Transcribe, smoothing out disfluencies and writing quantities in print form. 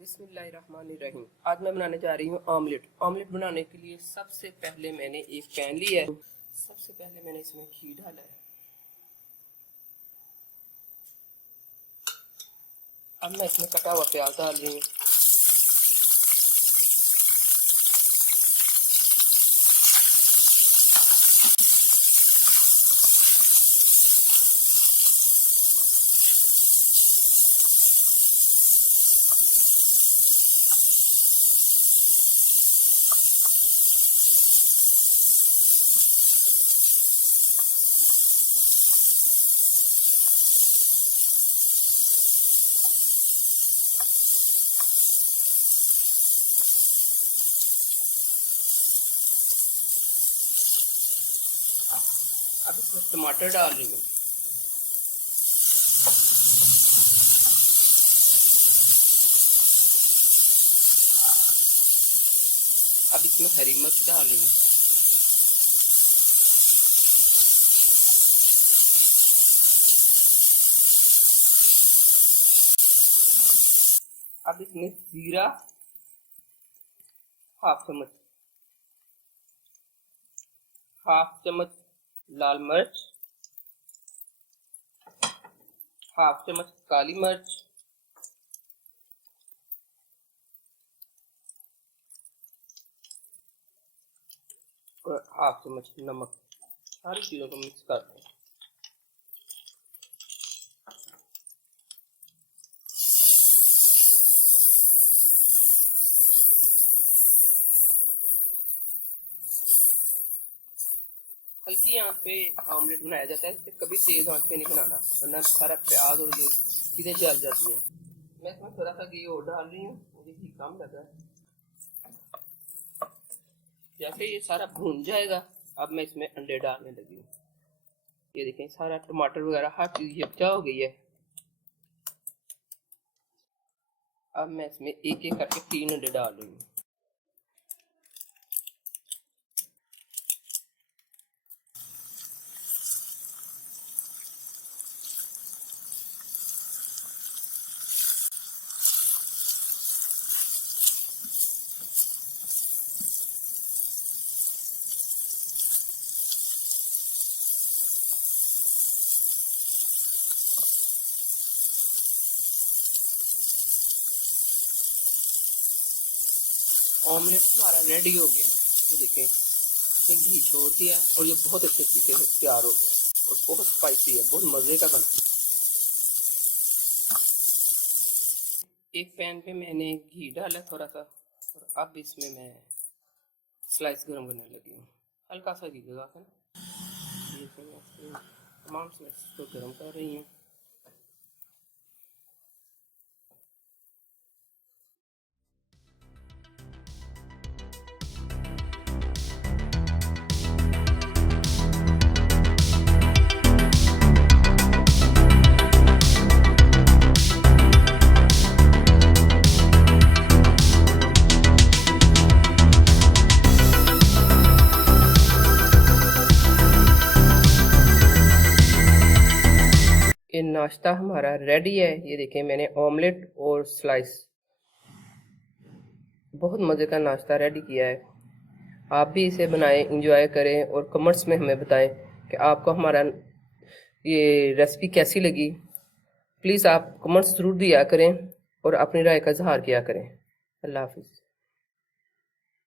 बिस्मिल्लाहिर्रहमानिर्रहीम। आज मैं बनाने जा रही हूँ ऑमलेट। ऑमलेट बनाने के लिए सबसे पहले मैंने एक पैन लिया है। सबसे पहले मैंने इसमें घी डाला है। अब मैं इसमें कटा हुआ प्याज डाल रही हूँ। अब इसमें टमाटर डाल रही हूँ। अब इसमें हरी मिर्च डाल रही हूँ। अब इसमें जीरा हाफ चम्मच लाल मिर्च, हाफ चम्मच काली मिर्च, और हाफ चम्मच नमक। सारी चीज़ों को मिक्स कर दें। हल्की आंच पे ऑमलेट बनाया जाता है। इसे कभी तेज आंच पे नहीं बनाना, वरना सारा प्याज और ये चीज़ें जल जाती हैं। मैं इसमें थोड़ा सा घी और डाल रही हूँ, मुझे घी कम लगा है। जैसे ये सारा भून जाएगा, अब मैं इसमें अंडे डालने लगी हूँ। ये देखें, सारा टमाटर वगैरह हर चीज़ यकजा हो गई है। अब मैं इसमें एक एक करके 3 अंडे डाल रही हूँ। ऑमलेट हमारा रेडी हो गया है। ये देखें, इसने घी छोड़ दिया और ये बहुत अच्छे तरीके से तैयार हो गया और बहुत स्पाइसी है, बहुत मज़े का बना है। एक पैन पे मैंने घी डाला थोड़ा सा, और अब इसमें मैं स्लाइस गरम करने लगी हूँ। हल्का सा घी लगा कर तमाम स्लाइस को गरम कर रही हूँ। ये नाश्ता हमारा रेडी है। ये देखें, मैंने ऑमलेट और स्लाइस, बहुत मज़े का नाश्ता रेडी किया है। आप भी इसे बनाएं, इंजॉय करें और कमेंट्स में हमें बताएं कि आपको हमारा ये रेसिपी कैसी लगी। प्लीज़ आप कमेंट्स ज़रूर दिया करें और अपनी राय का इजहार किया करें। अल्लाह हाफिज़।